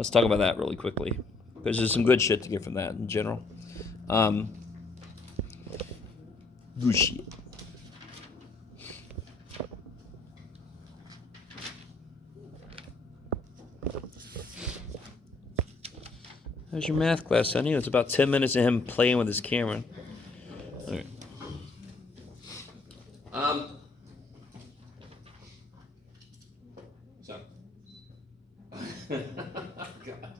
Let's talk about that really quickly, because there's some good shit to get from that in general. Good shit. How's your math class, Sonny? It's about 10 minutes of him playing with his camera. All right. So. God.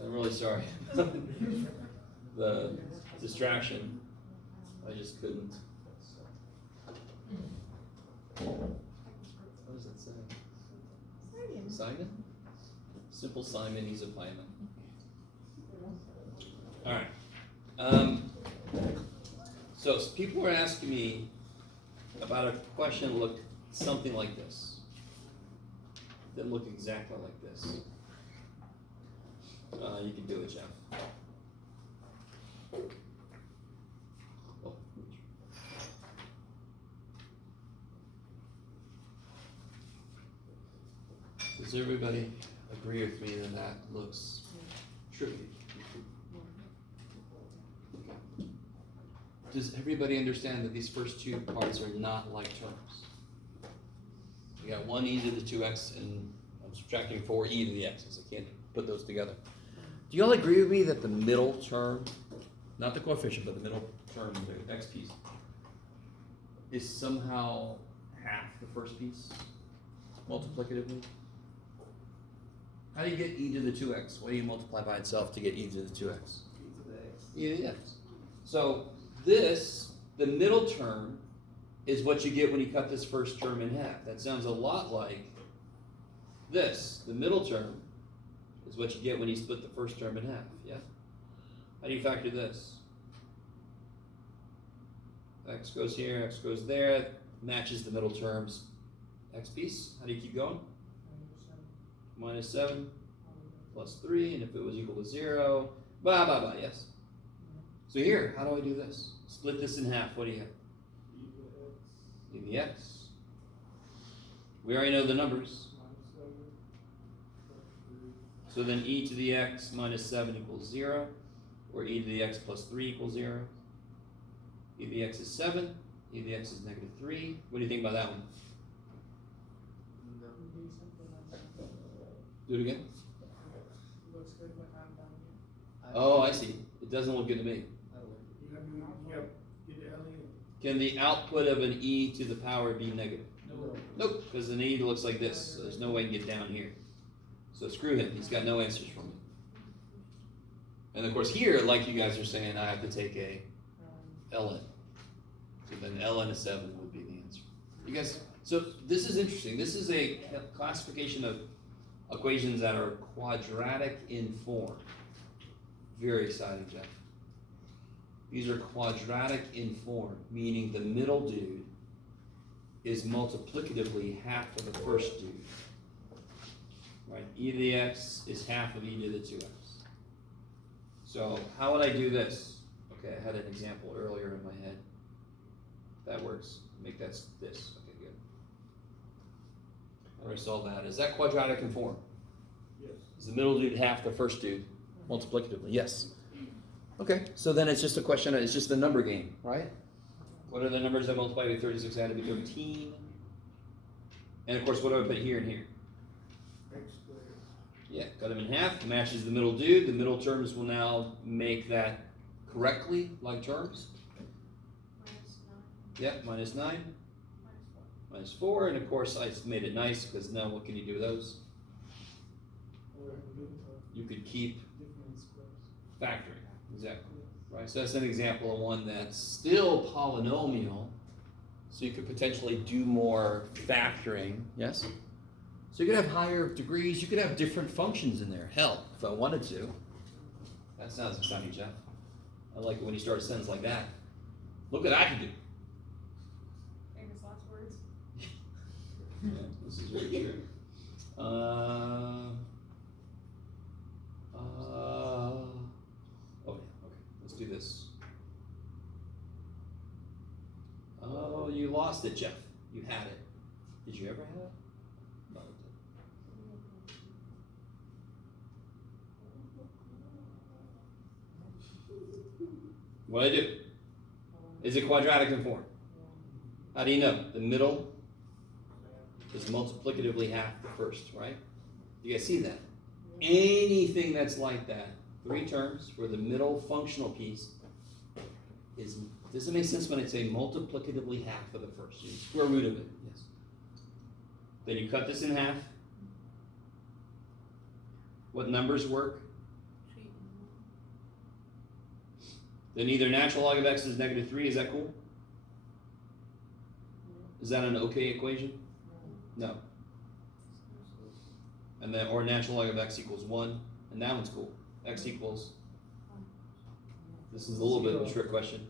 I'm really sorry. The distraction. I just couldn't. What does that say? Simon? Simple Simon, he's a pieman. All right. So people were asking me about a question that looked something like this. Didn't look exactly like this. You can do it, Jeff. Oh. Does everybody agree with me that that looks tricky? Does everybody understand that these first two parts are not like terms? You got 1 to the 2x, and I'm subtracting 4e to the x's. I can't put those together. Do you all agree with me that the middle term, not the coefficient, but the middle term, the x piece, is somehow half the first piece, multiplicatively? How do you get e to the 2x? What do you multiply by itself to get e to the 2x? E to the x. So this, the middle term, is what you get when you cut this first term in half. That sounds a lot like this. The middle term is what you get when you split the first term in half, yeah? How do you factor this? X goes here, x goes there, matches the middle term's x piece. How do you keep going? Minus 7 plus 3, and if it was equal to 0, blah, blah, blah, yes? So here, how do I do this? Split this in half, what do you have? E to the x. We already know the numbers. So then e to the x minus 7 equals 0, or e to the x plus 3 equals 0. E to the x is 7, e to the x is negative 3. What do you think about that one? Do it again. Oh, I see. It doesn't look good to me. Can the output of an e to the power be negative? Nope, because an e looks like this. So there's no way to get down here. So screw him. He's got no answers for me. And of course here, like you guys are saying, I have to take a ln. So then ln of 7 would be the answer. You guys, so this is interesting. This is a classification of equations that are quadratic in form. Very exciting, Jeff. These are quadratic in form, meaning the middle dude is multiplicatively half of the first dude. Right? E to the x is half of e to the 2x. So how would I do this? Okay, I had an example earlier in my head. That works. Make that this. Okay, good. How do I solve that? Is that quadratic in form? Yes. Is the middle dude half the first dude multiplicatively? Yes. Okay, so then it's just a question, it's just the number game, right? What are the numbers that multiply by 36? That would be 13. And of course, what do I put here and here? Yeah, cut them in half, matches the middle dude. The middle terms will now make that correctly, like terms. Yeah, minus 9. Minus 4, and of course I made it nice, because now what can you do with those? You could keep factoring. Exactly. Right. So that's an example of one that's still polynomial. So you could potentially do more factoring. Yes? So you could have higher degrees. You could have different functions in there. Hell, if I wanted to. That sounds exciting, Jeff. I like it when you start a sentence like that. Look what I can do. Famous last words. Yeah, this is very true. Do this. Oh, you lost it, Jeff. You had it. Did you ever have it? No, it What do I do? Is it quadratic in form? How do you know? The middle is multiplicatively half the first, right? You guys see that? Anything that's like that, 3 terms where the middle functional piece is, does it make sense when I say multiplicatively half of the first? You square root of it, yes. Then you cut this in half. What numbers work? Then either natural log of x is -3, is that cool? Is that an okay equation? No. And then, or natural log of x equals 1, and that one's cool. X equals, this is a little bit of a trick question.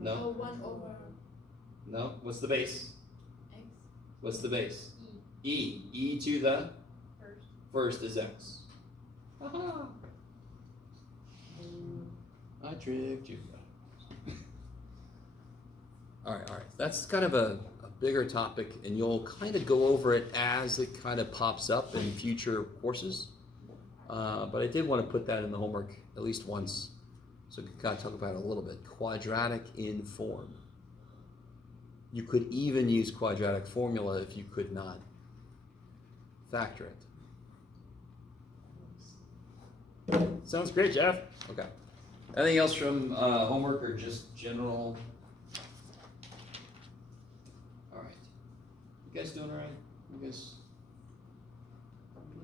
No? 1 over No? What's the base? x. What's the base? E. E to the First. first is x. Aha! I tricked you. All right. That's kind of a bigger topic, and you'll kind of go over it as it kind of pops up in future courses. But I did want to put that in the homework at least once, so we can kind of talk about it a little bit. Quadratic in form. You could even use quadratic formula if you could not factor it. Sounds great, Jeff. Okay. Anything else from homework or just general? All right. You guys doing all right? You guys?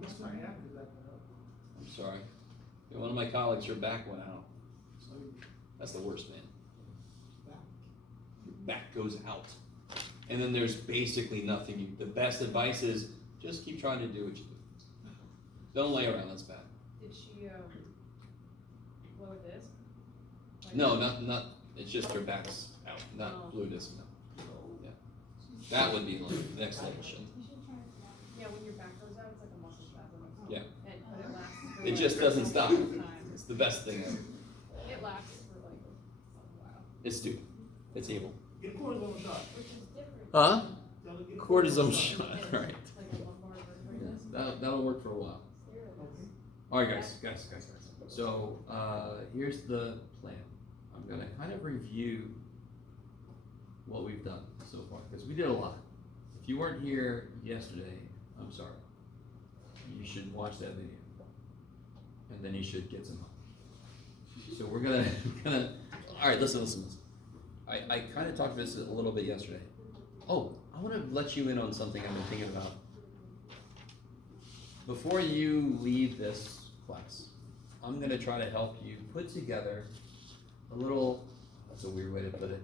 I'm sorry. Yeah, one of my colleagues, her back went out. That's the worst, man. Your back goes out. And then there's basically nothing. The best advice is just keep trying to do what you do. Don't lay around, that's bad. Did she lower this? Like, No, not. It's just her back's out, not blue disc. No. Yeah, that would be the next level shit. Yeah, when your back goes out, it's like a muscle spasm. Yeah. But it lasts for It just doesn't stop. time. It's the best thing ever. It lasts for like a while. It's stupid. It's evil. Get a cortisone shot. Which is different. Huh? Tell her to get a Cortisone shot. Right. Like a lumbar vertebrae. That'll work for a while. All right, guys. So here's the plan. I'm gonna kind of review what we've done so far because we did a lot. If you weren't here yesterday, I'm sorry. You should watch that video, and then you should get some help. So we're gonna all right. Listen. I kind of talked about this a little bit yesterday. Oh, I want to let you in on something I've been thinking about. Before you leave this class, I'm going to try to help you put together a little, that's a weird way to put it,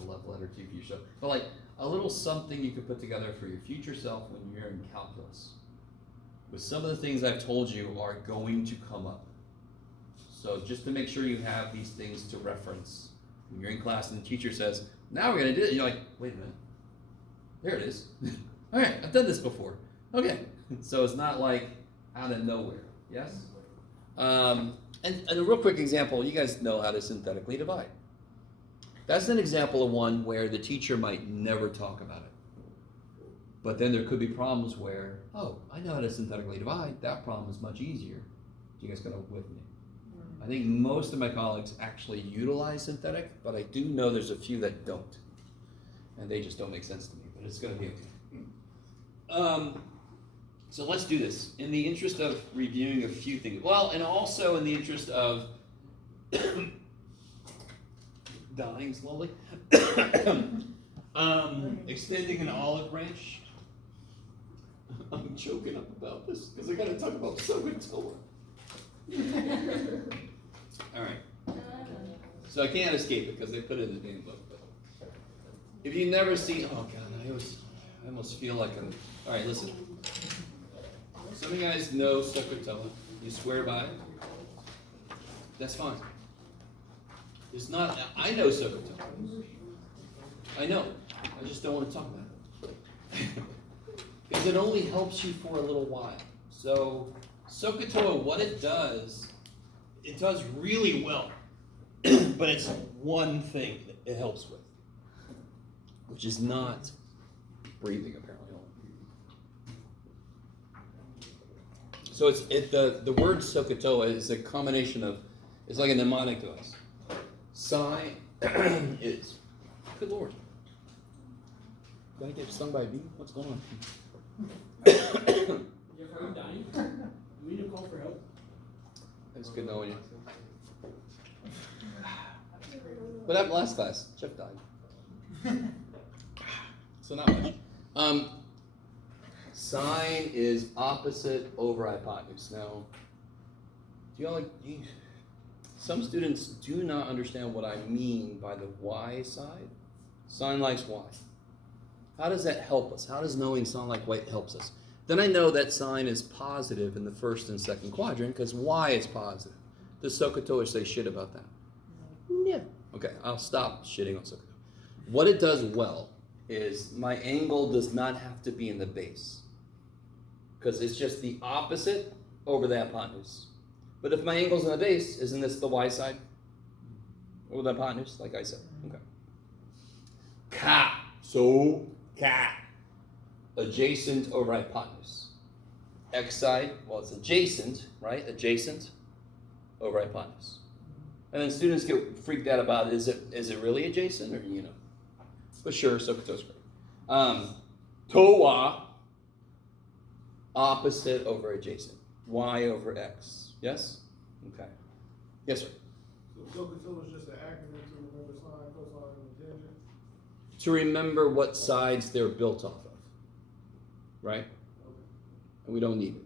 a love letter to your future self, but like a little something you could put together for your future self when you're in calculus. With some of the things I've told you are going to come up. So just to make sure you have these things to reference. When you're in class and the teacher says, now we're going to do it, you're like, wait a minute. There it is. All right, I've done this before. Okay. So it's not like out of nowhere. Yes? And a real quick example, you guys know how to synthetically divide. That's an example of one where the teacher might never talk about it. But then there could be problems where, oh, I know how to synthetically divide. That problem is much easier. You guys gotta with me. I think most of my colleagues actually utilize synthetic, but I do know there's a few that don't. And they just don't make sense to me, but it's gonna be okay. So let's do this. In the interest of reviewing a few things, well, and also in the interest of dying slowly, extending an olive branch. I'm choking up about this because I gotta talk about SOHCAHTOA. All right. So I can't escape it because they put it in the game book. But if you've never seen, oh God, I almost feel like I'm. All right, listen. Some of you guys know SOHCAHTOA. You swear by it. That's fine. It's not. I know SOHCAHTOA. I know. I just don't want to talk about it because it only helps you for a little while. So SOHCAHTOA, what it does really well, but it's one thing that it helps with, which is not breathing apparently. So the word SOHCAHTOA is a combination of, it's like a mnemonic device. Sine is, good Lord. Did I get stung by a bee? What's going on? Are you dying? Do we need to call for help? It's good knowing you. What happened last class? Jeff died. So not much. Sine is opposite over hypotenuse. Now, some students do not understand what I mean by the y side. Sine likes y. How does that help us? How does knowing sine like y helps us? Then I know that sine is positive in the first and second quadrant because y is positive. Does SOHCAHTOA say shit about that? No. Okay, I'll stop shitting on SOHCAHTOA. What it does well is my angle does not have to be in the base because it's just the opposite over the hypotenuse. But if my angle's in the base, isn't this the y side over the hypotenuse, like I said? Okay. Adjacent over hypotenuse. X side, well, it's adjacent, right? Adjacent over hypotenuse. And then students get freaked out about, is it really adjacent, or you know? But sure, SOHCAHTOA's great. TOA, opposite over adjacent. Y over X. Yes? Okay. Yes, sir. So SOHCAHTOA is just an acronym to remember sine, cosine, and tangent? To remember what sides they're built off of. Right? Okay. And we don't need it.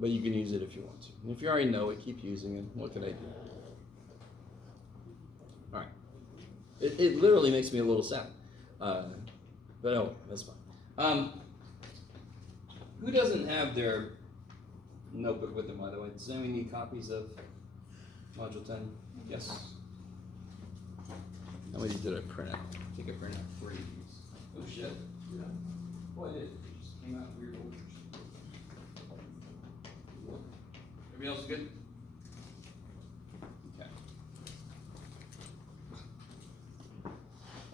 But you can use it if you want to. And if you already know it, keep using it. What can I do? Alright. It literally makes me a little sad. But oh, that's fine. Who doesn't have their notebook with them, by the way? Does anyone need copies of Module 10? Yes? How many did I print out? Take a print out for you. Oh shit. Yeah. Boy, it just came out in weird orders. Everybody else good? Okay.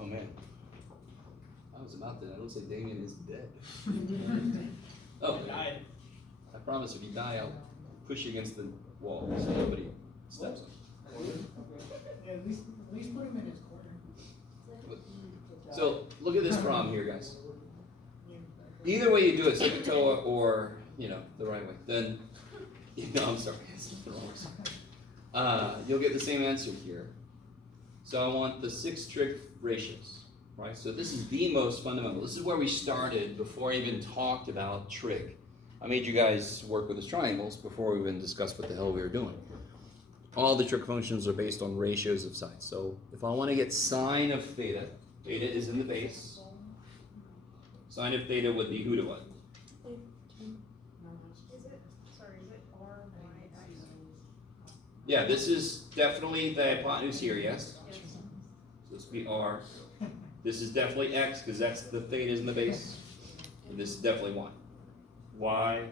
Oh man. I was about to. It looks like Damien is dead. Oh, Died. I promise if you die, I'll push you against the wall so nobody steps on you. Yeah, at least put him in his corner. So look at this problem here, guys. Either way you do it, SOHCAHTOA or the right way, then I'm sorry, it's the wrong side. You'll get the same answer here. So I want the 6 trig ratios, right? So this is the most fundamental. This is where we started before I even talked about trig. I made you guys work with his triangles before we even discussed what the hell we were doing. All the trig functions are based on ratios of sides. So if I want to get sine of theta, theta is in the base. Sine of theta would be who to what? Is it R, Y, X? Yeah, this is definitely the hypotenuse here, yes? Yes. So this would be R. This is definitely X, because that's the theta is in the base. And this is definitely Y. Y,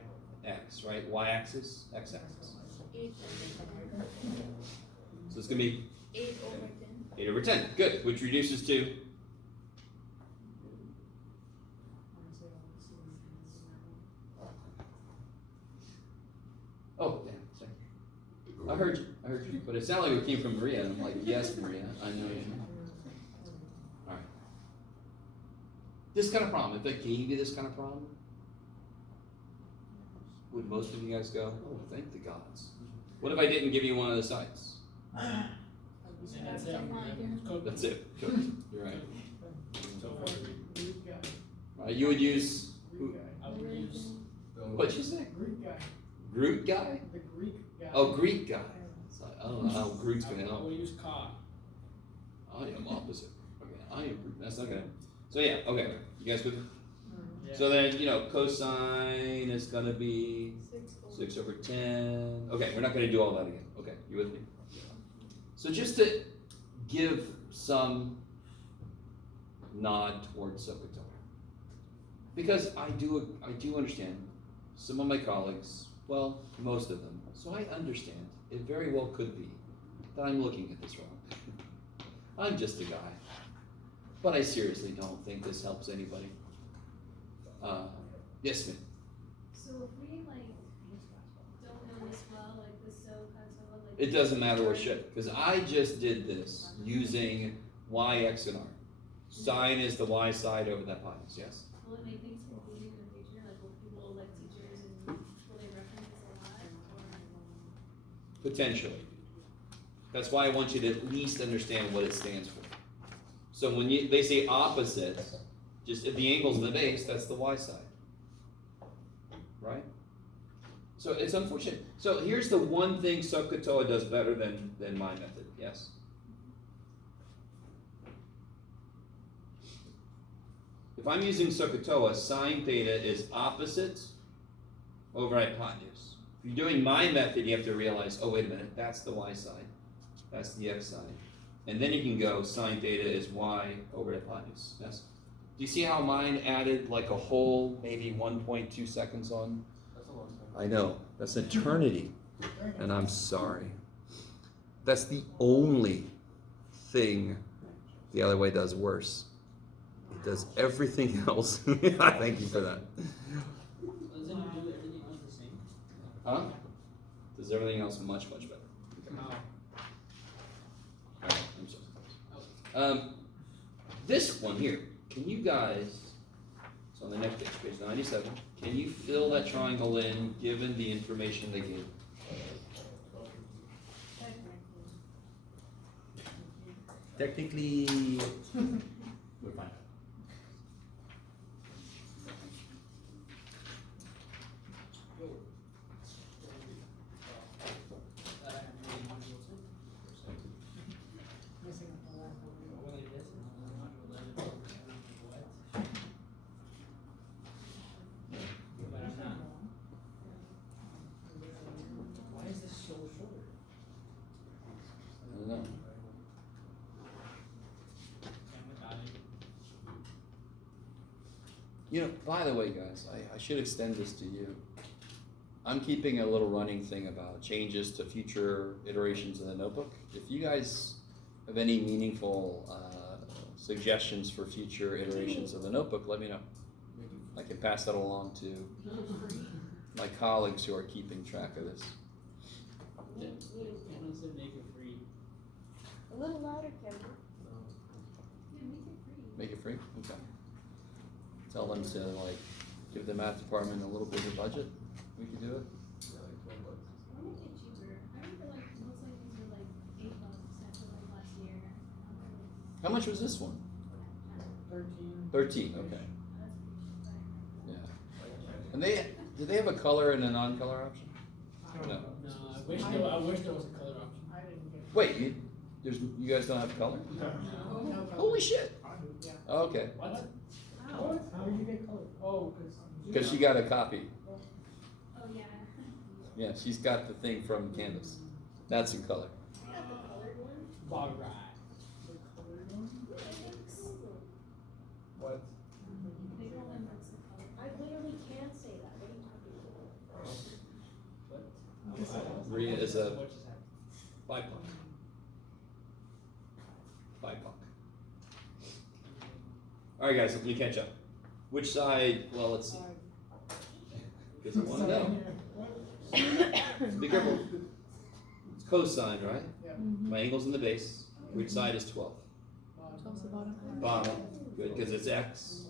X, right? Y axis, X axis. 8 So it's going to be over 10. 8 over 10. Good. Which reduces to? Oh, damn. Sorry. I heard you. But it sounded like it came from Maria. And I'm like, yes, Maria. I know you. All right. This kind of problem. If I gave you this kind of problem, would most of you guys go, oh, thank the gods? What if I didn't give you one of the sides? That's it. That's it. Good. You're right. Greek guy. Right, you would use, Greek guy. I would use. what'd you say? Greek guy. Groot guy? The Greek guy. Oh, Greek guy. So I don't know how Groot's gonna I help. would use ca. I am opposite. Okay, I am Groot. That's not gonna. So yeah, okay. You guys good? Yeah. So then, cosine is gonna be 6 6 over 10. Okay, we're not gonna do all that again. Okay, you with me? So just to give some nod towards SOHCAHTOA. Because I do understand some of my colleagues, well, most of them, so I understand it very well could be that I'm looking at this wrong. I'm just a guy. But I seriously don't think this helps anybody. Yes, ma'am. So if we don't know this well, like the SOHCAHTOA, It doesn't matter what shape, because I just did this using y, x, and r. Sine is the y side over the hypotenuse, yes? Will it make things confusing in the future? Like, will people, like teachers, and will they reference this a lot? Or? Potentially. That's why I want you to at least understand what it stands for. So when they say opposites, just if the angle's in the base, that's the y side. Right? So it's unfortunate. So here's the one thing SOHCAHTOA does better than my method, yes? If I'm using SOHCAHTOA, sine theta is opposites over hypotenuse. If you're doing my method, you have to realize, oh, wait a minute, that's the y side. That's the x side. And then you can go sine theta is y over hypotenuse. Yes? Do you see how mine added like a whole maybe 1.2 seconds on? That's a long time. I know. That's eternity. And I'm sorry. That's the only thing the other way does worse. It does everything else. Thank you for that. Doesn't it do everything else the same? Huh? Does everything else much, much better. Okay. No. Alright, I'm sorry. This one here, can you guys, it's on the next page 97, can you fill that triangle in given the information they gave? Technically, we're fine. Missing up the last one. Why is this so short? I don't know. You know, by the way, guys, I should extend this to you. I'm keeping a little running thing about changes to future iterations of the notebook. If you guys have any meaningful suggestions for future iterations of the notebook, let me know. I can pass that along to my colleagues who are keeping track of this. Yeah. Canon said make it free. A little louder, Kevin. Yeah, make it free. Make it free? Okay. Tell them to like give the math department a little bigger budget. We could do it. Or make it cheaper. I remember like most of these were like $8 after like last year. How much was this one? 13. 13, okay. That's pretty cheap. Yeah. And did they have a color and a non-color option? No. No, I wish there was a color option. I didn't get. Wait, you guys don't have color? No. Holy shit! I do. Yeah. Okay, What? What? How did you get color? Oh, because she got a copy. Oh yeah. Yeah, she's got the thing from Candace. That's in color. I got the colored one. Bog ride. the colored one. What? They call them what's the color. I literally can't say that. What are you talking about? What? Maria is a What just happened? BIPOC. BIPOC. All right, guys, let me catch up. Which side? Well, let's see. Because I want to know. Be careful. It's cosine, right? Yeah. My angle's in the base. Which side is 12? Towards the bottom. Bottom. Good, because it's x.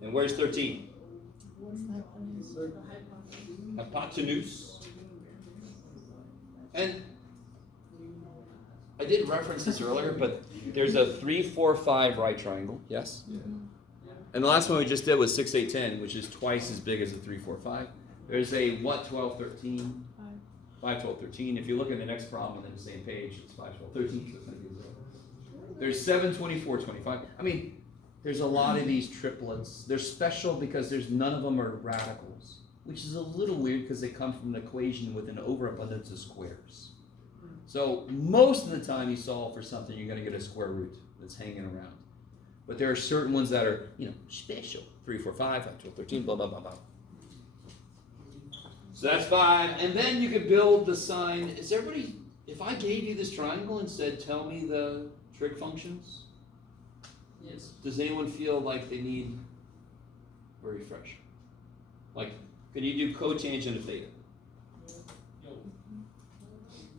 And where's 13? What's the hypotenuse? Hypotenuse. And I did reference this earlier, but there's a 3, 4, 5 right triangle. Yes? And the last one we just did was 6, 8, 10, which is twice as big as a 3, 4, 5. There's a what, 12, 13? 5, 12, 13. If you look at the next problem on the same page, it's 5, 12, 13, so it's going to be 0. There's 7, 24, 25. I mean, there's a lot of these triplets. They're special because there's none of them are radicals, which is a little weird because they come from an equation with an overabundance of squares. So most of the time you solve for something, you're going to get a square root that's hanging around. But there are certain ones that are, special. 3, 4, 5, 5, 12, 13, blah, blah, blah, blah. So that's 5. And then you could build the sine. Is everybody, if I gave you this triangle and said, tell me the trig functions, Yes. does anyone feel like they need a refresh? Like, can you do cotangent of theta? Yo.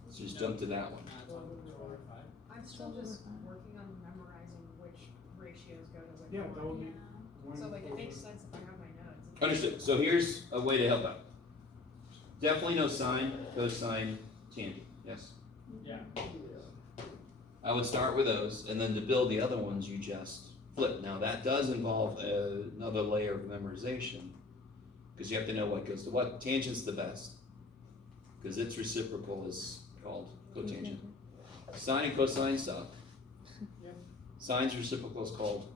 Is just jump to that one. It's on 205. I'm still just working on memorizing which ratios go to which Yeah, that would one. be one. So like, it makes sense if I have my notes. Understood. So here's a way to help out. Definitely no sine, cosine, tangent. Yes? Yeah. I would start with those, and then to build the other ones, you just flip. Now that does involve another layer of memorization, because you have to know what goes to what. Tangent's the best, because its reciprocal is called cotangent. Sine and cosine suck. Yep. Sine's reciprocal is called,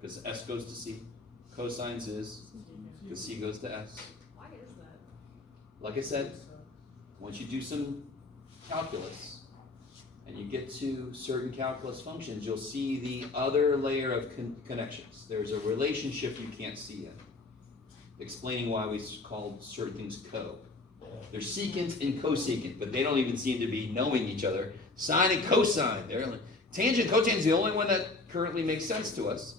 because S goes to C. Cosines is, because C goes to S. Why is that? Like I said, once you do some calculus, and you get to certain calculus functions, you'll see the other layer of connections. There's a relationship you can't see in, explaining why we called certain things co. There's secant and cosecant, but they don't even seem to be knowing each other. Sine and cosine, tangent, cotangent is the only one that currently makes sense to us.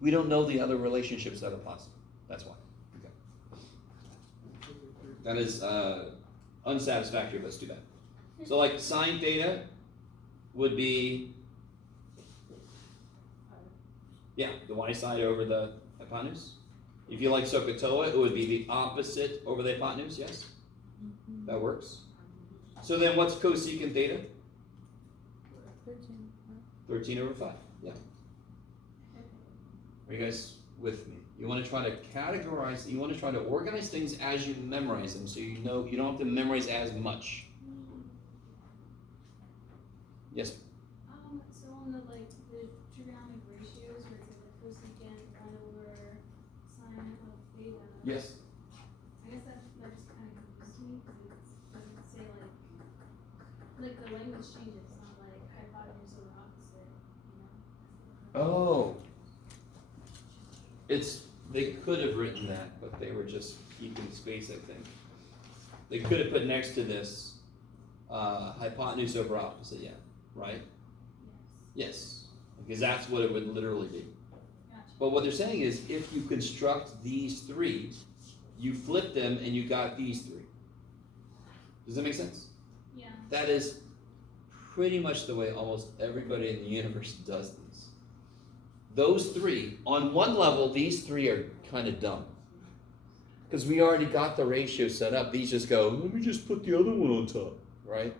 We don't know the other relationships that are possible. That's why. Okay. That is unsatisfactory, but let's do that. So like sine theta would be, yeah, the y side over the hypotenuse. If you like SOHCAHTOA, it would be the opposite over the hypotenuse, yes? That works. So then what's cosecant theta? 13 over 5, yeah. Are you guys with me? You want to try to categorize, you want to try to organize things as you memorize them, so you know you don't have to memorize as much. Yes? So on the like the trigonometric ratios where it's like cosecant 1 over sine of theta. Yes. I guess that just kind of confused me because it doesn't say like the language changes. It's not like hypotenuse over opposite, you know? Oh. They could have written that, but they were just keeping space, I think. They could have put next to this hypotenuse over opposite, yeah, right? Yes, because that's what it would literally be. Gotcha. But what they're saying is if you construct these three, you flip them and you got these three. Does that make sense? Yeah. That is pretty much the way almost everybody in the universe does these. Those three, on one level, these three are kind of dumb. Because we already got the ratio set up. These just go, let me just put the other one on top, right?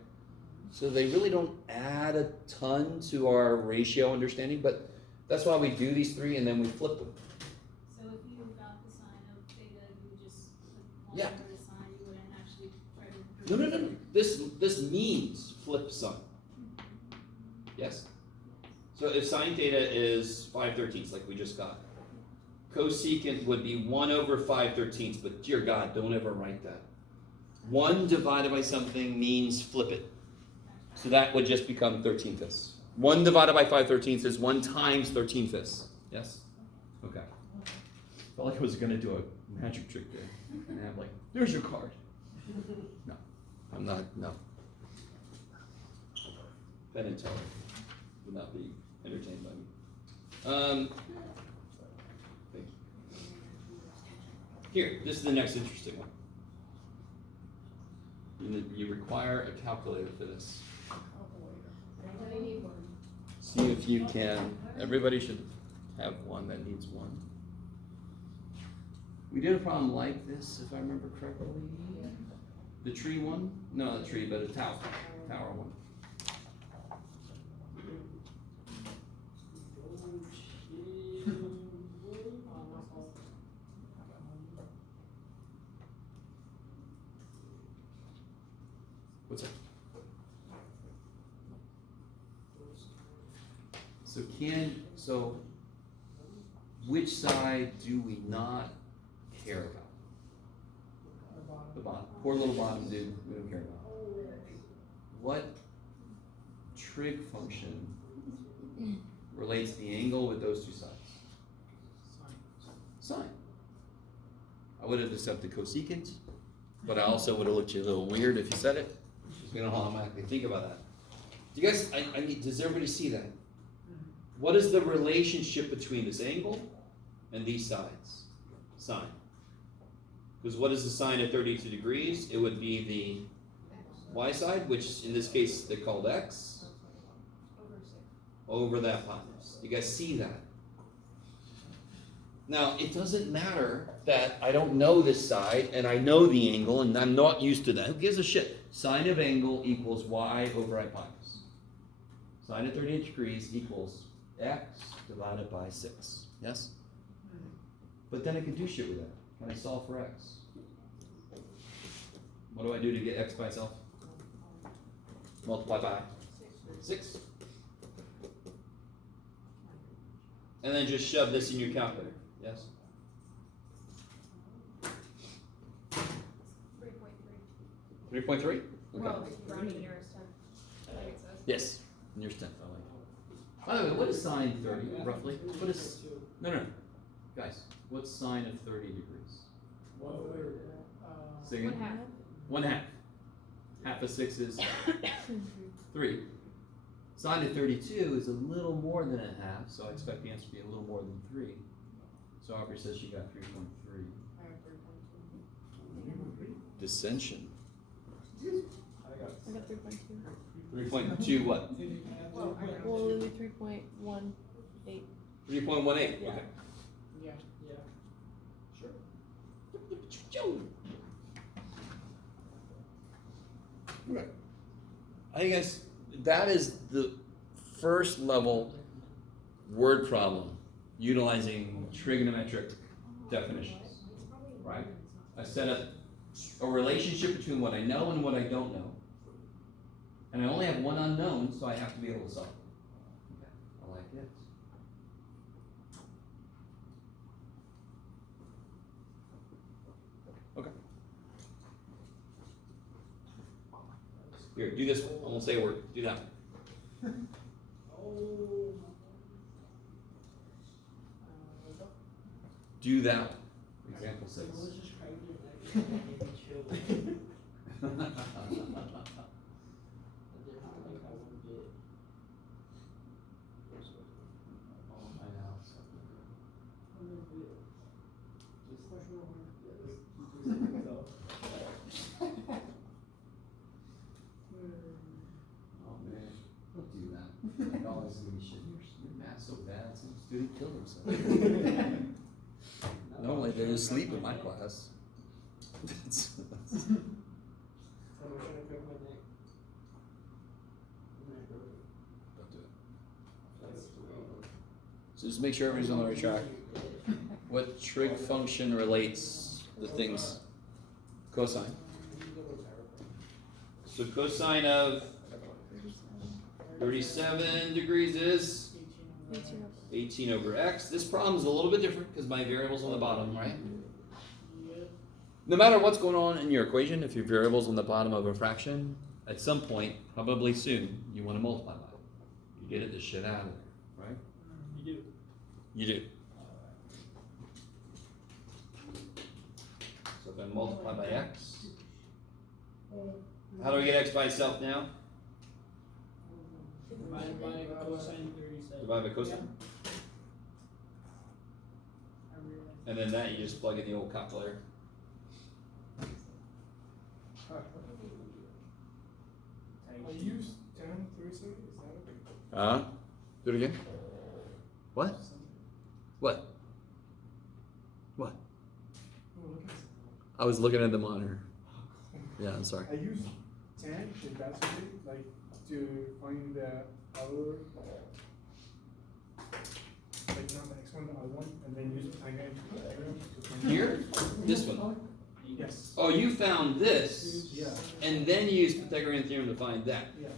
So they really don't add a ton to our ratio understanding, but that's why we do these three and then we flip them. So if you got the sine of theta, you would just put 1 Yeah. over the sine, you wouldn't actually try to No. This means flip sine. Yes? So if sine theta is 5/13, like we just got, cosecant would be 1 over 5/13, but dear God, don't ever write that. 1 divided by something means flip it. So that would just become 13/5. 1 divided by 5/13 is 1 times 13/5. Yes? Okay. Felt like I was going to do a magic trick there. And I'm like, there's your card. No, I'm not, no. Penn and Teller would not be entertained by me. Thank you. Here, this is the next interesting one. You require a calculator for this. See if you can. Everybody should have one that needs one. We did a problem like this, if I remember correctly. The tree one? No, not the tree, but a tower one. What's that? So which side do we not care about? The bottom. Poor little bottom dude, we don't care about. What trig function relates the angle with those two sides? Sine. I would have accepted cosecant, but I also would have looked you a little weird if you said it. Because we don't automatically think about that. Do you guys, does everybody see that? What is the relationship between this angle and these sides? Sine. Because what is the sine of 32 degrees? It would be y side, which in this case they called x, Over 6. over the hypotenuse. You guys see that? Now, it doesn't matter that I don't know this side and I know the angle and I'm not used to that. Who gives a shit? Sine of angle equals y over hypotenuse. Sine of 38 degrees equals x divided by 6. Yes? But then I can do shit with that. Can I solve for x? What do I do to get x by itself? Multiply by 6. And then just shove this in your calculator. Yes? 3.3. 3.3? Okay. Well, rounding nearest 10. Like it says. Yes. Nearest 10th. I like. By the way, what is sine 30 roughly? What is? No. Guys, what's sine of 30 degrees? 1/3. Say again? 1/2. 1/2. Half of 6 is 3. Sine of 32 is a little more than a half, so I expect the answer to be a little more than 3. So Aubrey says she got 3.3. I have 3.2. Dissension. I got 3.2. 3.2 what? Well, I got Well, it'll be 3.18. 3.18. Yeah. Okay. Yeah. Okay. I guess that is the first level word problem utilizing trigonometric definitions, right? I set up a relationship between what I know and what I don't know. And I only have one unknown, so I have to be able to solve it. Okay. I like it. Okay. Here, do this one. I won't say a word. Do that one. Do that one. Example 6. Oh man, don't do that. Like always give me shit. Your math's so bad, some student killed himself. Normally they just sleep in my class. Don't do it. So just make sure everybody's on the right track. What trig function relates the things? Cosine. So cosine of 37 degrees is 18 over x. This problem is a little bit different because my variable's on the bottom, right? No matter what's going on in your equation, if your variable's on the bottom of a fraction, at some point, probably soon, you want to multiply by it. You get the shit out of there, right? You do. You do. So if I multiply by x, how do I get x by itself now? Divided by cosine 37. Divide by cosine. And then that you just plug in the old calculator. I used 10, 3, 6, is that okay? Do it again. What? What? What? Oh, look at I was looking at the monitor. Yeah, I'm sorry. I used 10, if that's okay, like, to find the other, like, not the next one, the other one, and then use Python to find Here? This one. Yes. Oh, you found this, Yeah, and then you used Pythagorean theorem to find that. yeah,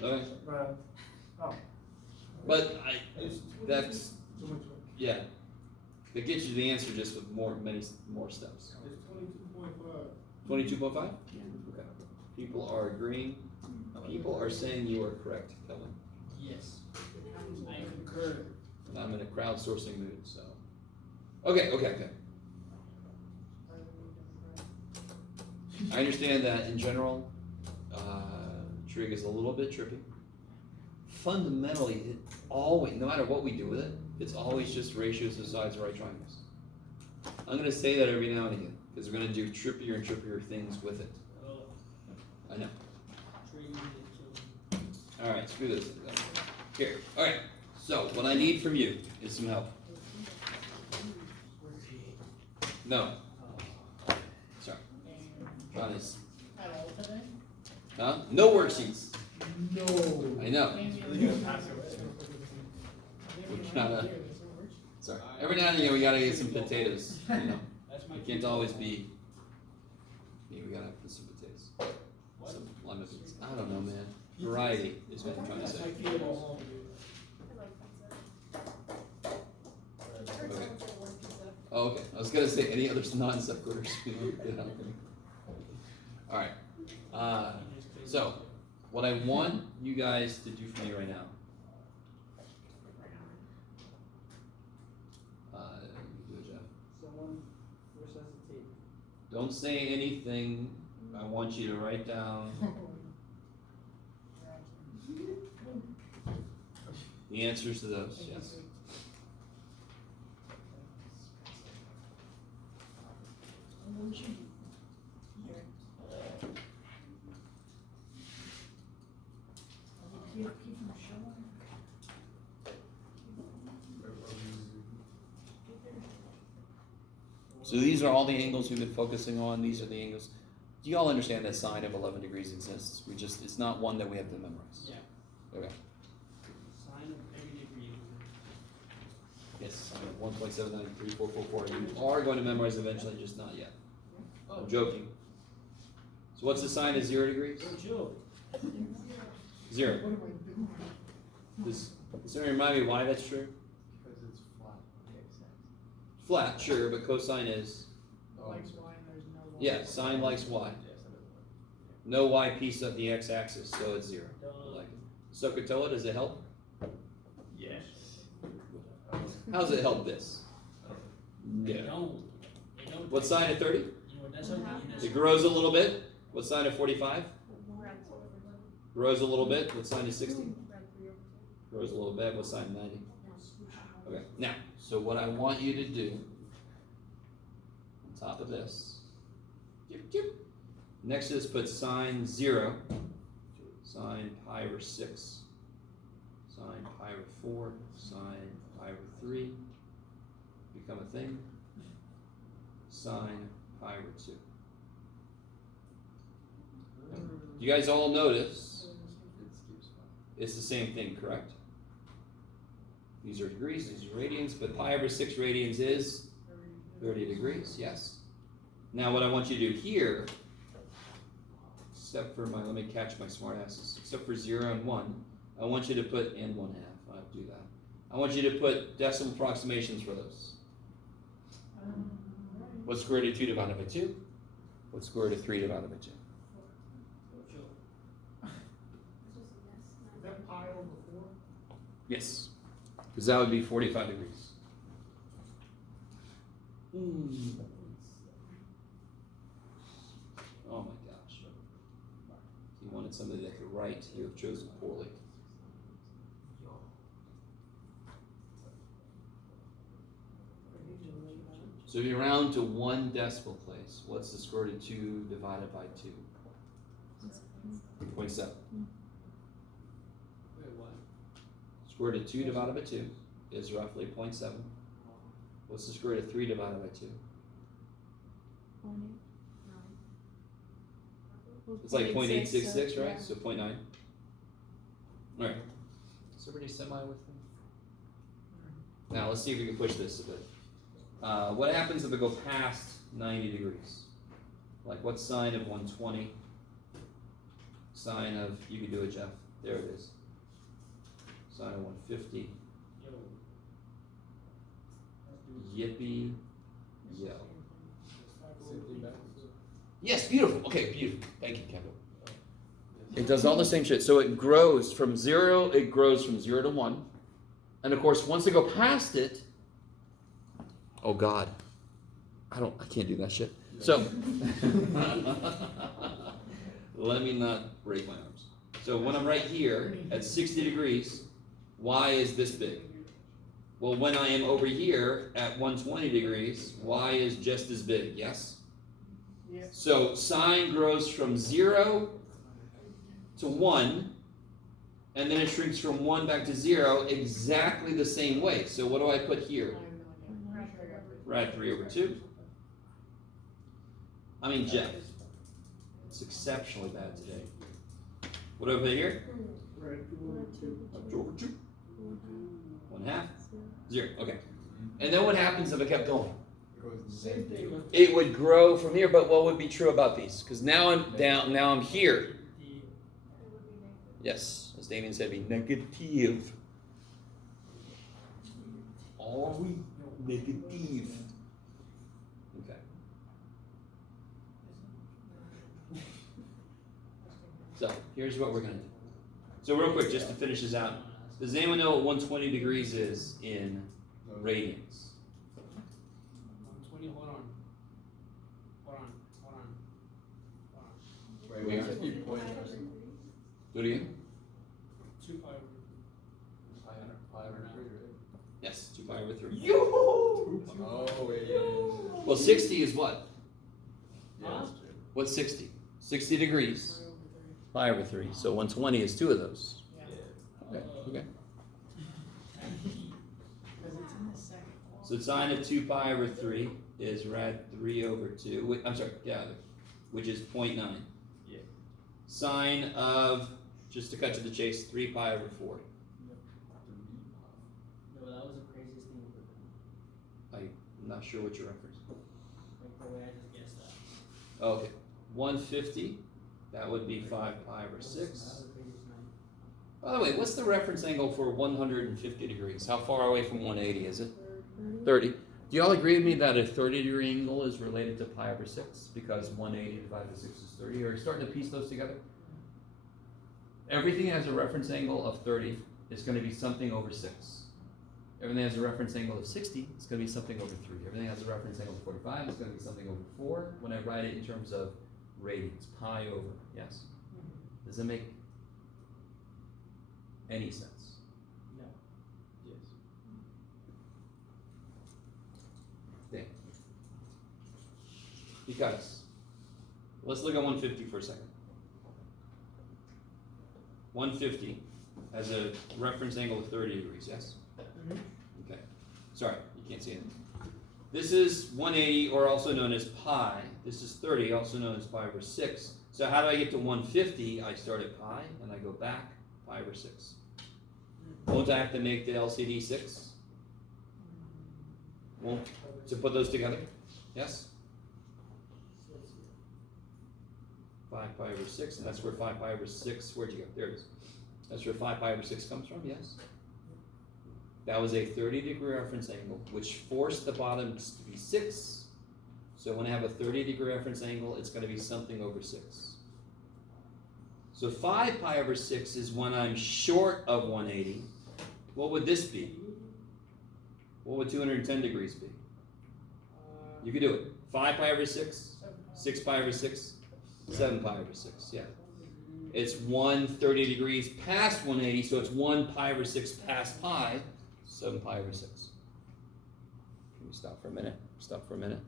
Okay. but, oh. But that's, Too much work. yeah. It gets you the answer just with many more steps. It's 22.5. 22.5? Okay. People are agreeing. People are saying you are correct, Kevin. Yes. I concur. And I'm in a crowdsourcing mood, so. Okay. I understand that in general, trig is a little bit trippy. Fundamentally, it always, no matter what we do with it, it's always just ratios of sides of right triangles. I'm gonna say that every now and again, because we're gonna do trippier and trippier things with it. I know. screw this. Here, alright. So, what I need from you is some help. No. Sorry. John is. At all today? Huh? No worksheets. No. I know. You're gonna pass away. We're trying to. Sorry. Every now and again, we gotta get some potatoes. You know, That's my it can't always be. Yeah, we gotta have some potatoes. Some lima beans. I don't know, man. Variety is what I'm trying to That's say. my key at home. Okay. Oh, okay. I was gonna say any other non-sequiturs. All right. So, what I want you guys to do for me right now. You can do it, Jeff. Someone resuscitate. Don't say anything. I want you to write down the answers to those. Yes. So these are all the angles we've been focusing on. These are the angles. Do you all understand that sine of 11 degrees exists? It's not one that we have to memorize. Yeah. Okay. Sine of every degree. Yes, sine of 1.793444. You are going to memorize eventually, just not yet. I'm joking. So what's the sine of 0 degrees? Oh, chill. 0. What am I doing? Does somebody remind me why that's true? Because it's flat on the x-axis. Flat, sure, but cosine is. Likes y and there's no y. Yeah, sine likes y. No y piece of the x-axis, so it's 0. I like it. Sokotoa, does it help? Yes. How does it help this? They Yeah. don't. They don't. What's sine of 30? You know what, that's something you just. It grows a little bit. What's sine of 45? Grows a little bit. What's sine of 60? Grows a little bit. What's sine of 90? Okay, now, so what I want you to do, on top of this, next to this put sine 0, sine pi over 6, sine pi over 4, sine pi over 3, become a thing, sine pi over 2. You guys all notice it's the same thing, correct? These are degrees, these are radians, but pi over 6 radians is 30 degrees, yes. Now what I want you to do here, except for let me catch my smart asses, except for 0 and 1, I want you to put, and 1/2, I'll do that. I want you to put decimal approximations for those. What's square root of 2 divided by 2? What's square root of 3 divided by 2? Is that pi over 4? Yes. Because that would be 45 degrees. Oh my gosh. If you wanted somebody that could write, you have chosen poorly. So if you round to 1 decimal place, what's the square root of 2 divided by 2? 0.7. Wait, what? Square root of 2 divided by 2 is roughly 0.7. What's the square root of 3 divided by 2? It's like 0.866, right? Yeah. So 0.9. Alright. Is everybody semi with me? Now let's see if we can push this a bit. What happens if I go past 90 degrees? Like what's sine of 120? Sine of, you can do it, Jeff. There it is. Sine of 150. Yo. Yippee yo. Yes, beautiful. Okay, beautiful. Thank you, Kevin. It does all the same shit. So it grows from 0 to 1. And of course, once I go past it, oh God, I can't do that shit. So, let me not break my arms. So when I'm right here at 60 degrees, y is this big. Well, when I am over here at 120 degrees, y is just as big, yes? Yes. So sine grows from 0 to 1 and then it shrinks from 1 back to 0 exactly the same way. So what do I put here? Rad 3 over 2. I mean, Jeff, it's exceptionally bad today. What do I put here? Right, over two. Up to over 2. 1/2. 0. Okay. And then what happens if I kept going? Same thing. It would grow from here, but what would be true about these? Because now I'm down, now I'm here. Yes, as Damien said, be negative. Are we negative? Okay. So, here's what we're going to do. So, real quick, just to finish this out. Does anyone know what 120 degrees is in radians? 120, hold on. Wait, we have to be point. Do it again? 2 pi over. 503, right? Yes, 2 pi over 3. Oh, wait, yeah. Well, 60 is what? Yeah, that's true. What's 60? 60 degrees. Pi over 3. So 120 is 2 of those. Okay, okay. So sine of 2 pi over 3 is rad 3 over 2. I'm sorry, yeah, which is 0.9. Yeah. Sine of, just to cut to the chase, 3 pi over 4. No, that was the craziest thing ever. I'm not sure what you're referencing. Like the way I just guessed that. Oh, okay. 150, that would be 5 pi over 6. That was the craziest night. By the way, what's the reference angle for 150 degrees? How far away from 180 is it? 30. Do y'all agree with me that a 30-degree angle is related to pi over 6? Because 180 divided by 6 is 30. Are you starting to piece those together? Everything has a reference angle of 30. It's going to be something over 6. Everything has a reference angle of 60. It's going to be something over 3. Everything has a reference angle of 45. It's going to be something over 4 when I write it in terms of radians. Pi over. Yes? Does it make any sense? No. Yes. Because, let's look at 150 for a second. 150 has a reference angle of 30 degrees, yes? Okay. Sorry, you can't see it. This is 180, or also known as pi. This is 30, also known as pi over 6. So how do I get to 150? I start at pi, and I go back pi over 6. Won't I have to make the LCD 6? Won't to put those together? Yes? 5 pi over 6, and that's where 5 pi over 6, where'd you go? There it is. That's where 5 pi over 6 comes from, yes? That was a 30-degree reference angle, which forced the bottoms to be 6. So when I have a 30-degree reference angle, it's going to be something over 6. So 5 pi over 6 is when I'm short of 180. What would this be? What would 210 degrees be? You could do it. 5 pi over 6, 6 pi over 6, 7 pi over 6, yeah. It's 130 degrees past 180, so it's 1 pi over 6 past pi, 7 pi over 6. Can we stop for a minute? Stop for a minute.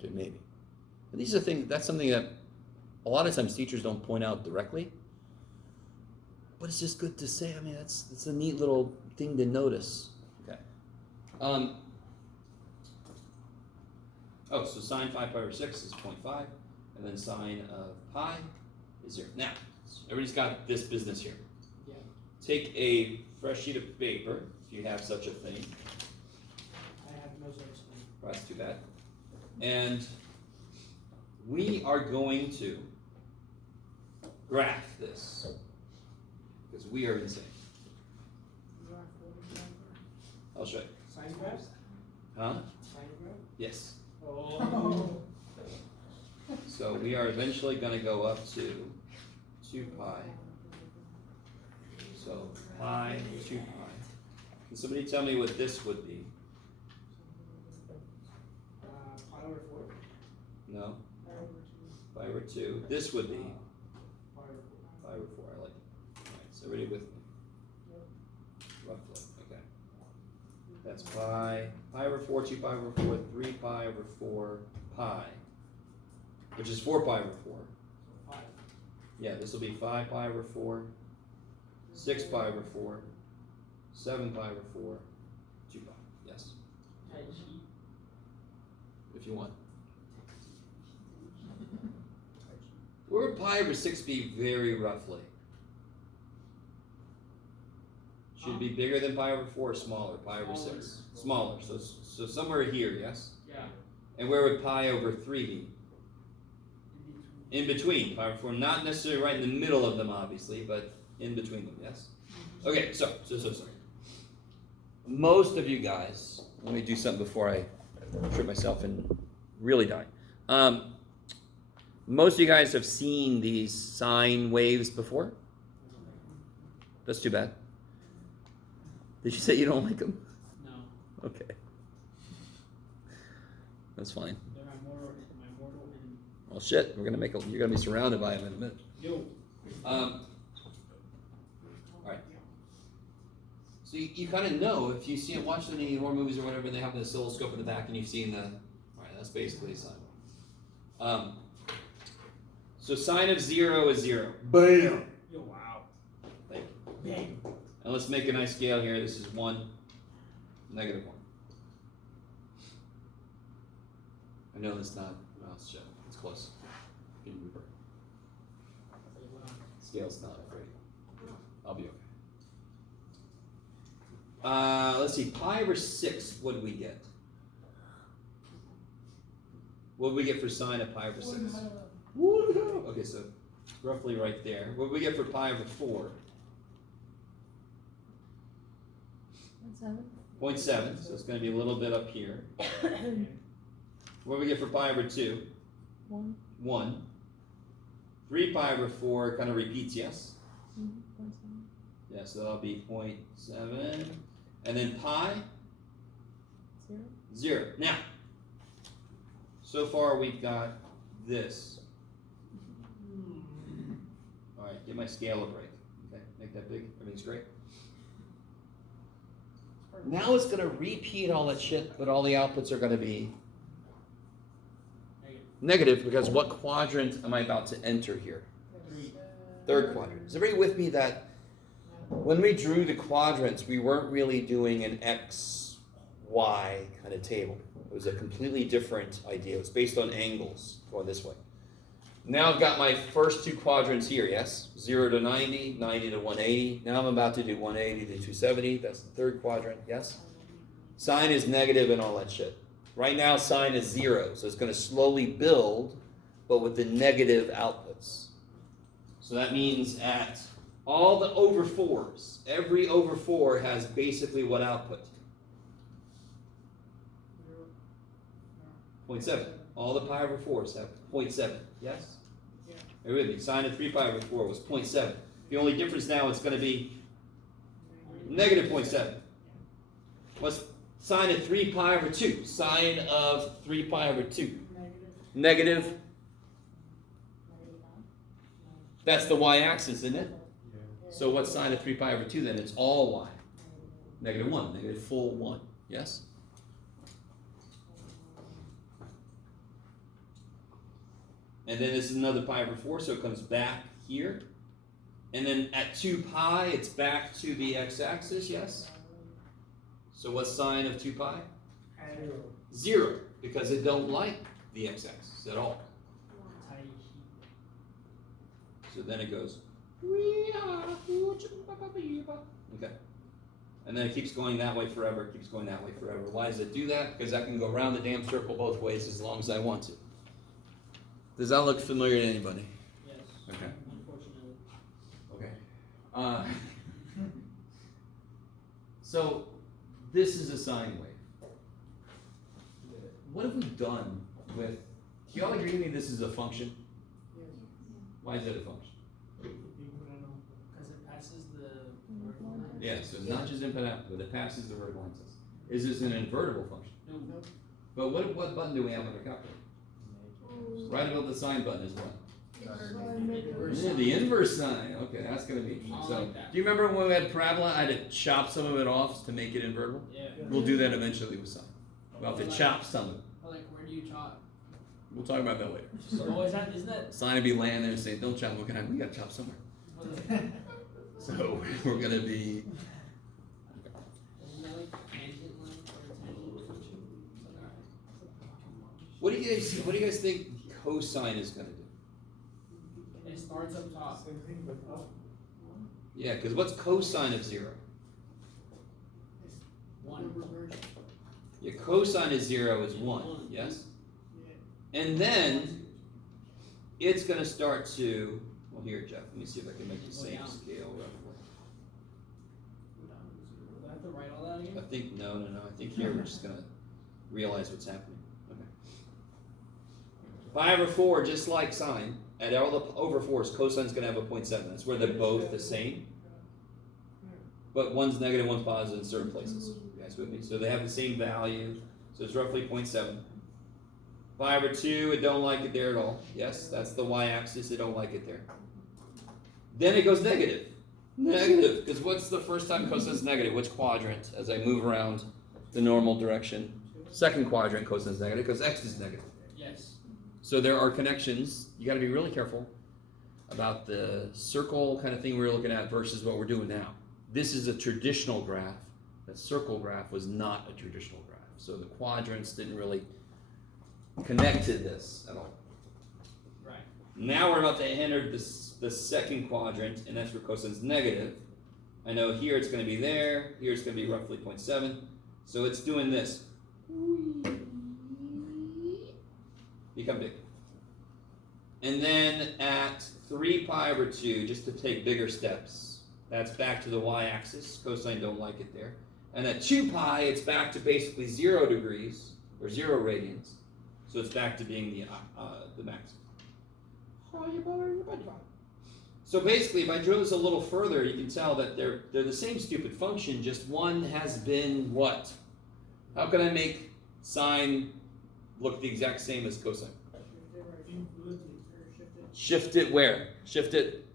Okay, maybe. And these are things, that's something that a lot of times teachers don't point out directly, but it's just good to say. I mean, it's a neat little thing to notice. Okay. So sine 5 pi over 6 is 0.5, and then sine of pi is 0. Now, everybody's got this business here. Yeah. Take a fresh sheet of paper, if you have such a thing. I have no such thing. Well, that's too bad. And we are going to graph this, because we are insane. I'll show you. Sine graphs? Huh? Sine graph? Yes. Oh. So we are eventually going to go up to 2 pi. So pi, 2 pi. Can somebody tell me what this would be? Pi over 4. No? Pi over 2. Pi over 2. This would be Pi over 4. pi over 4. I like it. All right, so everybody with me? Roughly. Okay. That's pi over 4, 2 pi over 4, 3 pi over 4 pi, which is 4 pi over 4. 5. Yeah, this will be 5 pi over 4, 6 pi over 4, 7 pi over 4, 2 pi. Yes, Tai Chi. if you want. Where would pi over 6 be very roughly? Should it be bigger than pi over 4 or smaller? Pi over 6? Smaller. So somewhere here, yes? Yeah. And where would pi over 3 be? In between. Pi over 4. Not necessarily right in the middle of them, obviously, but in between them, yes? Okay, so. Most of you guys, let me do something before I trip myself and really die. Most of you guys have seen these sine waves before? That's too bad. Did you say you don't like them? No. Okay. That's fine. They're my mortal enemy. Well, shit, you're gonna be surrounded by them in a minute. Yo. All right. So you kind of know if you see it, watch any horror movies or whatever, they have the oscilloscope in the back, and you've seen the. All right, that's basically a sine. So sine of 0 is 0. Bam. Yo, wow. Thank you. Bang. And let's make a nice scale here. This is 1, -1. I know that's not. Well, shit. It's close. Can you revert? Scale's not great. I'll be okay. Let's see. Pi over 6. What do we get? What do we get for sine of pi over 6? Okay, so roughly right there. What do we get for pi over 4? 0.7, so it's going to be a little bit up here. What do we get for pi over 2? 1. 3 pi over 4 kind of repeats, yes? Yeah, so that'll be 0.7. And then pi? 0. Now, so far we've got this. All right, give my scale a break. Okay, make that big. Everything's great. Now it's going to repeat all that shit, but all the outputs are going to be negative because what quadrant am I about to enter here? Third quadrant. Is everybody with me that when we drew the quadrants, we weren't really doing an X, Y kind of table. It was a completely different idea. It was based on angles going this way. Now I've got my first two quadrants here, yes? 0 to 90, 90 to 180. Now I'm about to do 180 to 270. That's the third quadrant, yes? Sine is negative and all that shit. Right now sine is 0, so it's going to slowly build, but with the negative outputs. So that means at all the over 4s, every over 4 has basically what output? 0.7. All the pi over 4s have 0.7, yes? Are you with me? Sine of 3 pi over 4 was 0.7. The only difference now is going to be negative 0.7. What's sine of 3 pi over 2? Sine of 3 pi over 2. Negative. That's the y-axis, isn't it? So what's sine of 3 pi over 2 then? It's all y. Negative 1. Negative full 1. Yes? And then this is another pi over 4, so it comes back here. And then at 2 pi, it's back to the x-axis, yes? So what's sine of 2 pi? 0, because it don't like the x-axis at all. So then it goes, okay. And then it keeps going that way forever, it keeps going that way forever. Why does it do that? Because I can go around the damn circle both ways as long as I want to. Does that look familiar to anybody? Yes. Okay. Unfortunately. Okay. So this is a sine wave. What have we done with? Do y'all agree with me? This is a function. Why is it a function? Because it passes the vertical line. Yeah. So not just input output, but it passes the vertical line. Is this an invertible function? No. But what button do we have on the calculator? Right above the sine button is what? Yeah, the inverse sine. Okay, that's going to be easy. So, do you remember when we had parabola? I had to chop some of it off to make it invertible. Yeah. We'll do that eventually with sine. We'll have to chop some of it. But like, where do you chop? We'll talk about that later. Oh, isn't that? Sine would be laying there and saying, don't chop, we gotta chop somewhere. So we're gonna be, Isn't that like tangent line or tangent function? what do you guys think cosine is gonna do? It starts up top. Same thing, but up. Yeah, because what's cosine of 0? One. Yeah, cosine of 0 is 1, yes? And then it's gonna start to, well here Jeff, let me see if I can make the same scale roughly. Do I have to write all that again? I think, no, I think here we're just gonna realize what's happening. Okay. Pi over 4, just like sine, at all the over 4s, cosine's gonna have a 0.7. That's where they're both the same. But one's negative, one's positive in certain places. You guys with me? So they have the same value, so it's roughly 0.7. Pi over 2, it don't like it there at all. Yes, that's the y-axis, it don't like it there. Then it goes negative. Negative, because what's the first time cosine's negative? Which quadrant? As I move around the normal direction. Second quadrant cosine's negative, because x is negative. Yes. So there are connections. You gotta be really careful about the circle kind of thing we were looking at versus what we're doing now. This is a traditional graph. The circle graph was not a traditional graph. So the quadrants didn't really connect to this at all. Right. Now we're about to enter the second quadrant, and that's where cosine's negative. I know here it's going to be there, here it's going to be roughly 0.7. So it's doing this. Become big. And then at 3 pi over 2, just to take bigger steps, that's back to the y-axis. Cosine don't like it there. And at 2 pi, it's back to basically 0 degrees, or 0 radians. So it's back to being the max. So basically, if I drill this a little further, you can tell that they're the same stupid function, just one has been what? How can I make sine look the exact same as cosine? Shift it where? Shift it.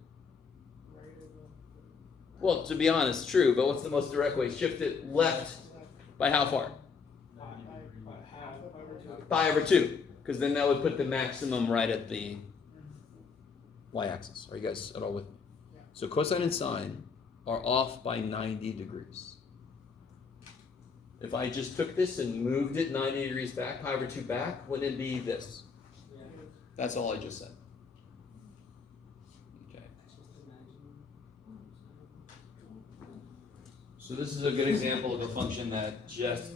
Well, to be honest, true, but what's the most direct way? Shift it left by how far? Pi over 2, because then that would put the maximum right at the y-axis. Are you guys at all with me? So cosine and sine are off by 90 degrees. If I just took this and moved it 90 degrees back, pi over 2 back, wouldn't it be this? Yeah. That's all I just said. Okay. So this is a good example of a function that just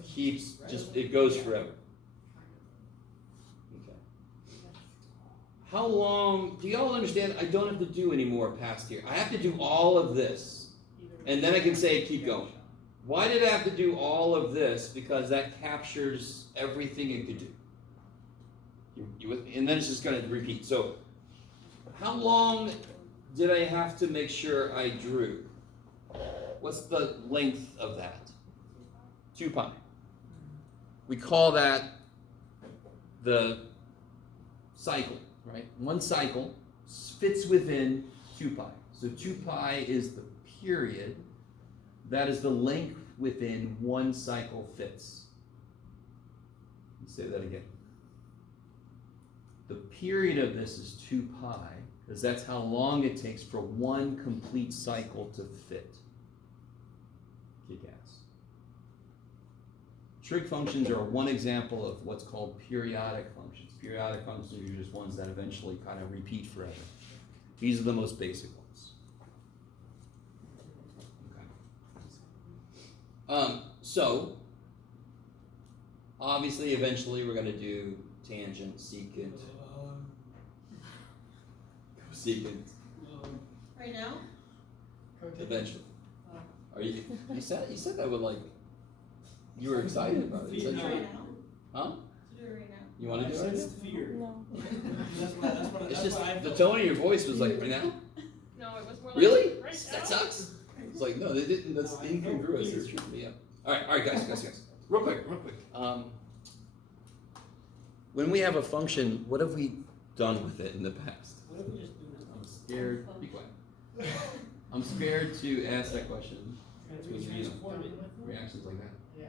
it goes forever. How long, do y'all understand? I don't have to do any more past here. I have to do all of this, and then I can say keep going. Why did I have to do all of this? Because that captures everything it could do. You with me? And then it's just going to repeat. So, how long did I have to make sure I drew? What's the length of that? 2 pi. We call that the cycle. Right? One cycle fits within 2 pi. So 2 pi is the period. That is the length within one cycle fits. Let's say that again. The period of this is 2 pi, because that's how long it takes for one complete cycle to fit. Kick ass. Trig functions are one example of what's called periodic functions. Periodic functions are just ones that eventually kind of repeat forever. These are the most basic ones. Okay. So, obviously, eventually, we're going to do tangent, secant, cosecant. Right now? Eventually. Are you said that with like, you were excited about it. Right now? Huh? Do it right now. You want to do it? Fear. No. It's just the tone of your voice was like, right now? No, it was more like. Really? Right That now? sucks. It's like, no, they didn't. That's incongruous. It's tripping me up. All right, guys. Real quick. When we have a function, what have we done with it in the past? What if we just do that? I'm scared. Be quiet. I'm scared to ask that question. We transform it. Reactions like that. Yeah.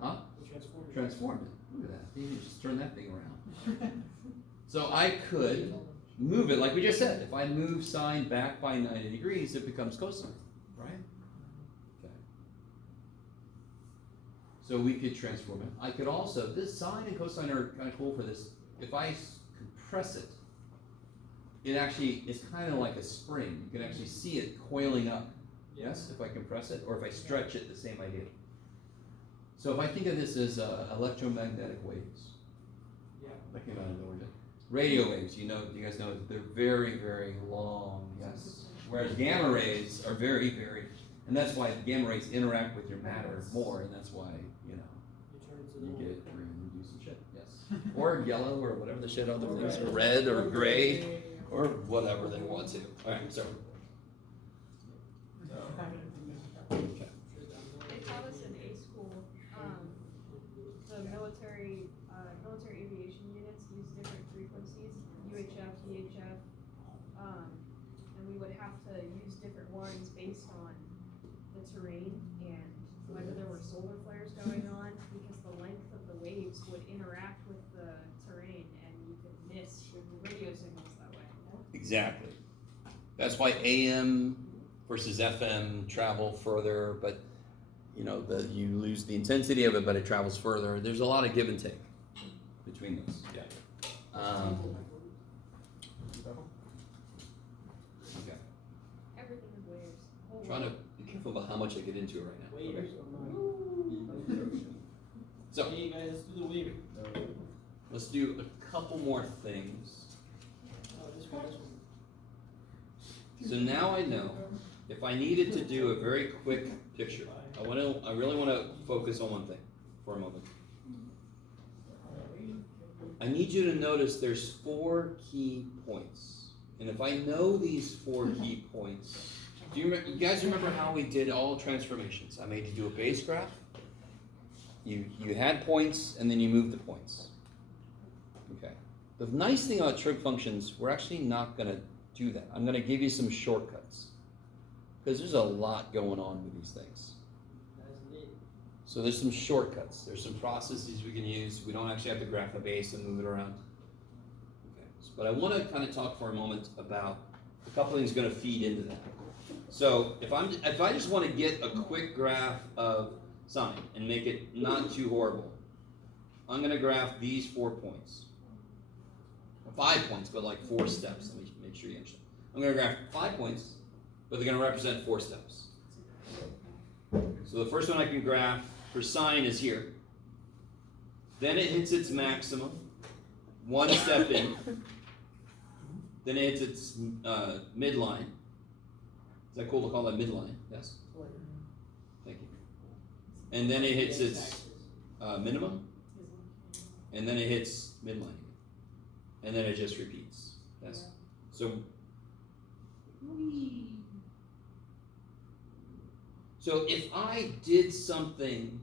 Huh? We transform it. Transform it. Look at that. You can just turn that thing around. So I could move it like we just said. If I move sine back by 90 degrees, it becomes cosine, right? Okay. So we could transform it. I could also, this sine and cosine are kind of cool for this. If I compress it, it actually is kind of like a spring. You can actually see it coiling up. Yes, if I compress it, or if I stretch it, the same idea. So if I think of this as electromagnetic waves, that came out of nowhere. Radio waves, you guys know they're very, very long, yes. Whereas gamma rays are very, very, and that's why gamma rays interact with your matter more, and that's why, you get green and do some shit, yes. Or yellow, or whatever the shit other things, or red, or gray, or whatever they want to. Alright, so. Okay. They taught us in A school, the military aviation units use different frequencies, UHF, VHF, and we would have to use different ones based on the terrain and whether there were solar flares going on, because the length of the waves would interact with the terrain and you could miss your radio signals that way. Exactly. That's why AM versus FM travel further, but you lose the intensity of it, but it travels further. There's a lot of give and take between those. Yeah. Okay. Everything is waves. Whole Trying to world. be careful about how much I get into it right now. Waves. Okay. So Hey guys, let's do the wave. let's do a couple more things. Oh, this one. So now I know if I needed to do a very quick picture, I really want to focus on one thing for a moment. I need you to notice there's 4 key points. And if I know these 4 key points, you guys remember how we did all transformations? I made you do a base graph. You had points, and then you moved the points. Okay. The nice thing about trig functions, we're actually not going to do that. I'm going to give you some shortcuts. Because there's a lot going on with these things. So there's some shortcuts. There's some processes we can use. We don't actually have to graph a base and move it around. Okay. But I want to kind of talk for a moment about a couple things going to feed into that. So if I just want to get a quick graph of sine and make it not too horrible, I'm going to graph these 4 points. 5 points, but like 4 steps. Let me make sure you understand. I'm going to graph 5 points, but they're going to represent 4 steps. So the first one I can graph for sine is here. Then it hits its maximum, 1 step in. Then it hits its midline. Is that cool to call that midline? Yes. Thank you. And then it hits its minimum. And then it hits midline. And then it just repeats. Yes. So if I did something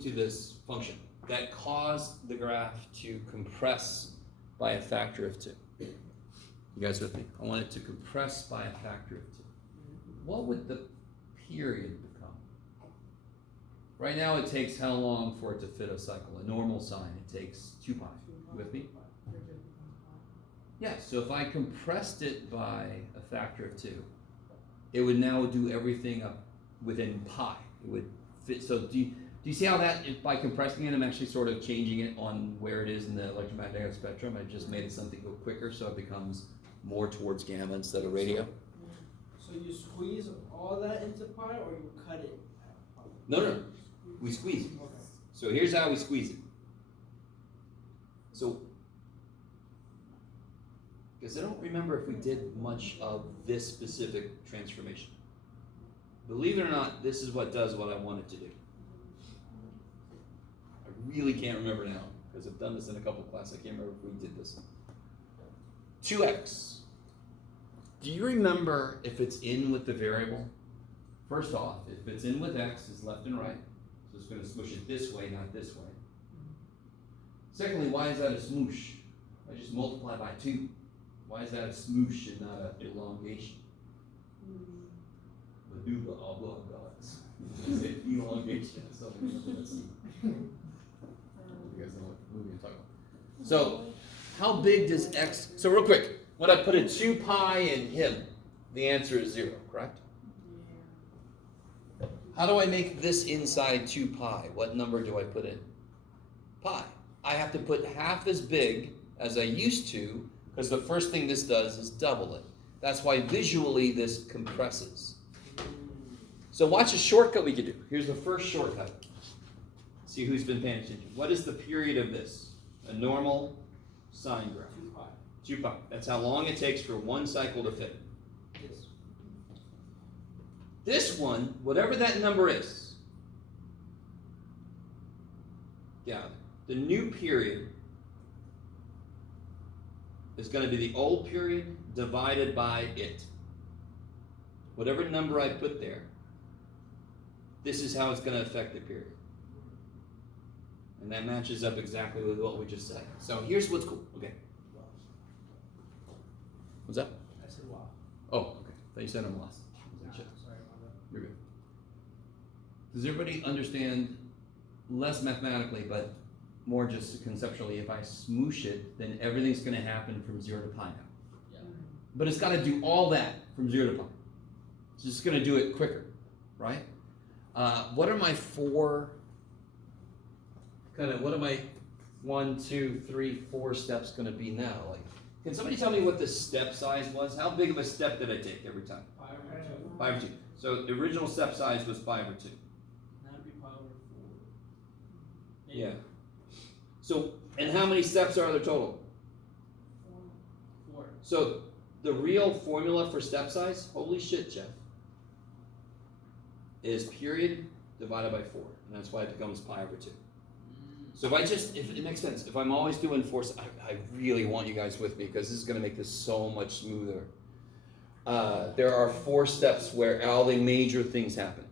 to this function that caused the graph to compress by a factor of 2. You guys with me? I want it to compress by a factor of 2. What would the period become? Right now it takes how long for it to fit a cycle? A normal sine, it takes 2 pi. You with me? Yeah, so if I compressed it by a factor of 2, it would now do everything up within pi. It would fit. So do you see how that, by compressing it, I'm actually sort of changing it on where it is in the electromagnetic spectrum. I just made it something go quicker, so it becomes more towards gamma instead of radio. So you squeeze all that into pi, or you cut it? No. We squeeze it. Okay. So here's how we squeeze it. So, because I don't remember if we did much of this specific transformation. Believe it or not, this is what does what I want it to do. I really can't remember now, because I've done this in a couple classes. I can't remember if we did this. 2x. Do you remember if it's in with the variable? First off, if it's in with x, it's left and right. So it's going to smoosh it this way, not this way. Secondly, why is that a smoosh? I just multiply by 2. Why is that a smoosh and not an elongation? Manuva oblongatus. Is it elongation or something? Let's see. You guys know what movie I'm talking So, how big does x, so real quick, when I put a 2 pi in him, the answer is 0, correct? How do I make this inside 2 pi? What number do I put in? Pi. I have to put half as big as I used to, because the first thing this does is double it. That's why visually this compresses. So watch a shortcut we could do. Here's the first shortcut. See who's been paying attention. What is the period of this? A normal sine graph. 2 pi. 2 pi. That's how long it takes for one cycle to fit. Yes. This one, whatever that number is, yeah, the new period is going to be the old period divided by it. Whatever number I put there, this is how it's going to affect the period. And that matches up exactly with what we just said. So here's what's cool. Okay. What's that? I said wow. Oh, okay. Thought you said I'm lost. Sorry about that. You're good. Does everybody understand, less mathematically, but more just conceptually, if I smoosh it, then everything's going to happen from 0 to pi now. Yeah. But it's got to do all that from 0 to pi. It's just going to do it quicker, right? What are my four, what are my 1, 2, 3, 4 steps going to be now? Like, can somebody tell me what the step size was? How big of a step did I take every time? 5 over 2. 5 or 2. So the original step size was 5 or 2. That'd be pi over 4. Yeah. So, and how many steps are there total? 4. So, the real formula for step size, holy shit, Jeff, is period divided by 4. And that's why it becomes pi over 2. So if it makes sense, if I'm always doing 4, I really want you guys with me because this is going to make this so much smoother. There are 4 steps where all the major things happen.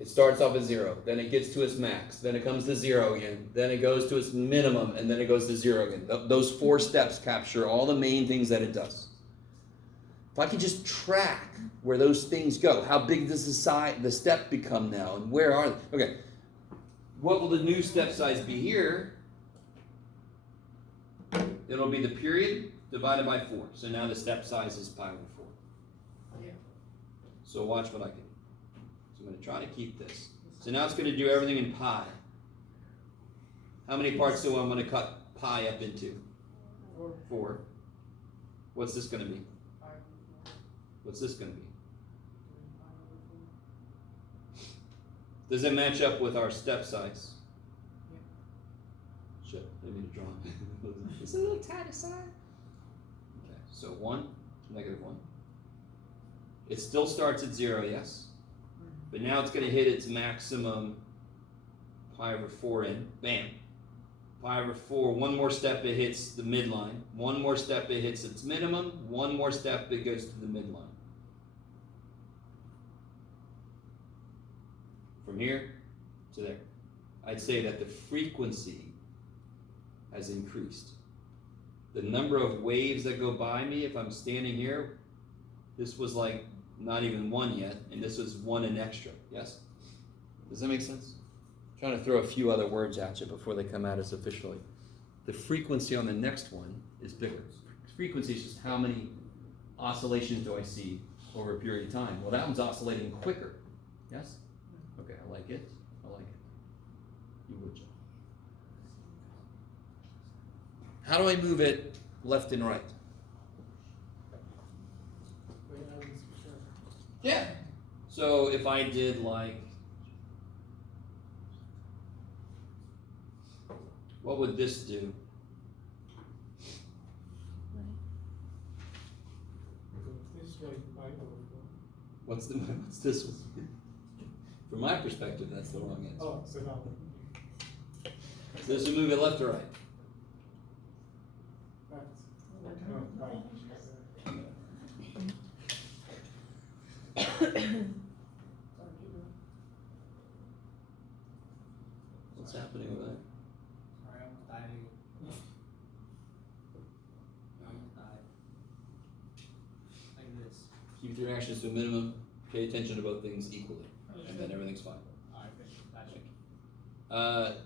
It starts off at 0, then it gets to its max, then it comes to 0 again, then it goes to its minimum, and then it goes to 0 again. Those 4 steps capture all the main things that it does. If I could just track where those things go, how big does the step become now, and where are they? Okay, what will the new step size be here? It'll be the period divided by 4. So now the step size is pi over 4. Yeah. So watch what I can do. So I'm going to try to keep this. So now it's going to do everything in pi. How many parts do I want to cut pi up into? 4. What's this going to be? What's this going to be? Does it match up with our step size? Shit, I need to draw. It's a little tiny side. Okay, so 1, negative 1. It still starts at 0, yes? But now it's going to hit its maximum pi over 4 in. Bam. Pi over 4. One more step, it hits the midline. One more step, it hits its minimum. One more step, it goes to the midline. From here to there. I'd say that the frequency has increased. The number of waves that go by me, if I'm standing here, this was like not even 1 yet, and this was 1 and extra, yes? Does that make sense? I'm trying to throw a few other words at you before they come at us officially. The frequency on the next one is bigger. Frequency is just how many oscillations do I see over a period of time. Well, that one's oscillating quicker, yes? Okay, I like it. I like it. You would, Joe. How do I move it left and right? Yeah. So if I did like, what would this do? What's this one? From my perspective, that's the wrong answer. Oh, so now. So this would move it left or right? What's happening over there? Sorry, I almost died again. I almost died. Like this. Keep your actions to a minimum. Pay attention to both things equally, and then everything's fine. Alright, gotcha.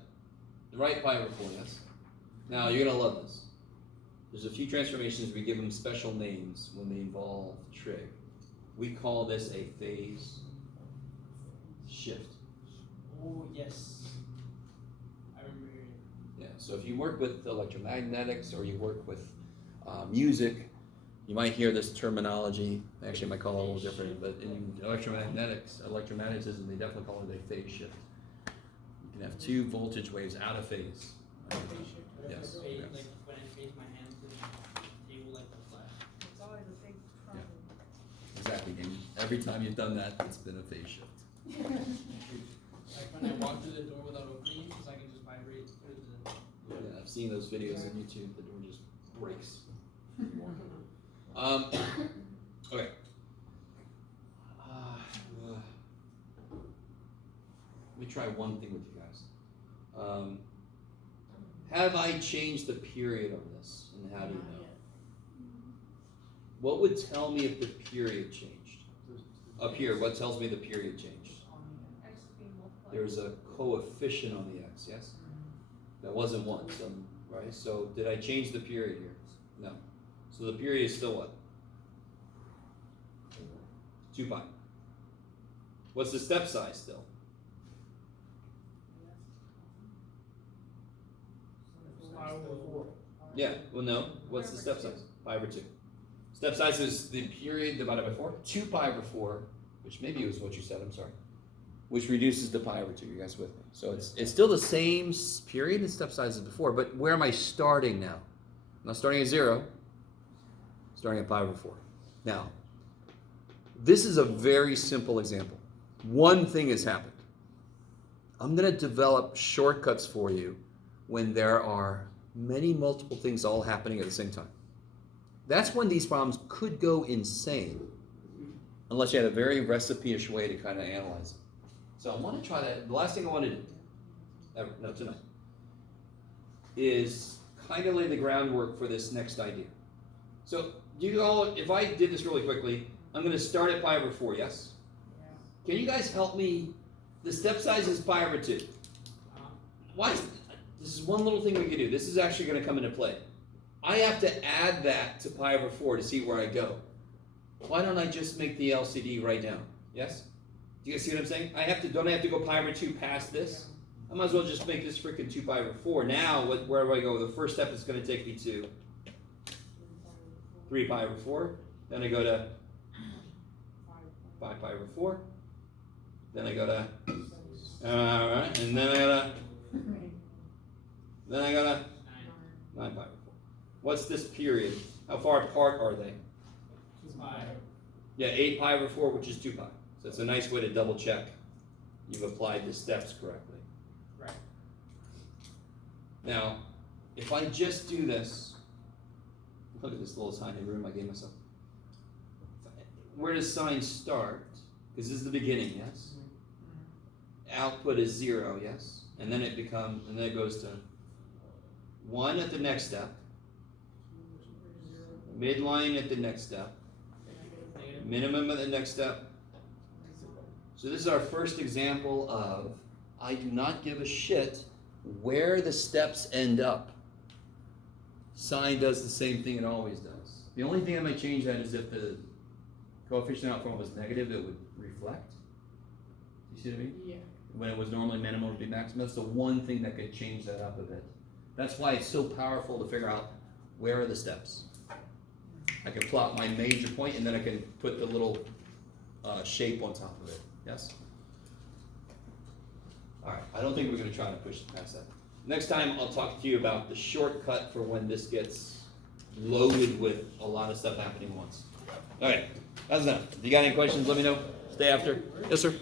The right pi over 4, yes? Now, you're going to love this. There's a few transformations, we give them special names when they involve trig. We call this a phase shift. Oh, yes. I remember hearing it. Yeah, so if you work with electromagnetics or you work with music, you might hear this terminology. Actually, I might call it a little different, but in electromagnetism, they definitely call it a phase shift. You can have two voltage waves out of phase. Yes. Phase, Yes. like when I face my hand to the table like the flash. It's always a big problem. Exactly. And every time you've done that, it's been a phase shift. Like when I walk through the door without opening, because I can just vibrate through the. Yeah, I've seen those videos on YouTube. The door just breaks. Okay. Let me try one thing with you guys. Have I changed the period on this, and how do you know? What would tell me if the period changed? Up here, what tells me the period changed? X is being multiplied. There's a coefficient on the x, yes? That wasn't 1, so, right? So did I change the period here? No. So the period is still what? 2 pi. What's the step size still? Yeah, well no. What's the step size? Pi over 2. Step size is the period divided by 4. 2 pi over 4, which maybe was what you said, I'm sorry. Which reduces to pi over 2, you guys with me? So it's still the same period and step size as before, but where am I starting now? I'm not starting at 0, starting at pi over 4. Now, this is a very simple example. One thing has happened. I'm going to develop shortcuts for you when there are many multiple things all happening at the same time. That's when these problems could go insane, unless you had a very recipe-ish way to kind of analyze it. So I want to try that. The last thing I want to do, tonight, is kind of lay the groundwork for this next idea. So you all, if I did this really quickly, I'm going to start at pi over 4, yes? Can you guys help me? The step size is pi over 2. Why? This is one little thing we can do. This is actually going to come into play. I have to add that to pi over 4 to see where I go. Why don't I just make the LCD right now? Yes? Do you guys see what I'm saying? Don't I have to go pi over 2 past this? I might as well just make this freaking 2 pi over 4. Now, where do I go? The first step is going to take me to 3 pi over 4. Then I go to 5 pi over 4. Then I go to, alright, and then I go to 9 pi over 4. What's this period? How far apart are they? 2 pi. Yeah, 8 pi over 4, which is 2 pi. So it's a nice way to double check you've applied the steps correctly. Right. Now, if I just do this, look at this little tiny room I gave myself. Where does sine start? Because this is the beginning, yes? Output is 0, yes? And then it goes to 1 at the next step, midline at the next step, minimum at the next step. So this is our first example of I do not give a shit where the steps end up. Sine does the same thing it always does. The only thing I might change that is if the coefficient out front was negative, it would reflect. You see what I mean? Yeah. When it was normally minimum, it would be maximum. That's the one thing that could change that up a bit. That's why it's so powerful to figure out where are the steps. I can plot my major point and then I can put the little shape on top of it. Yes? Alright, I don't think we're going to try to push past that. Next time I'll talk to you about the shortcut for when this gets loaded with a lot of stuff happening at once. Okay, that's enough. If you got any questions, let me know. Stay after. Yes, sir?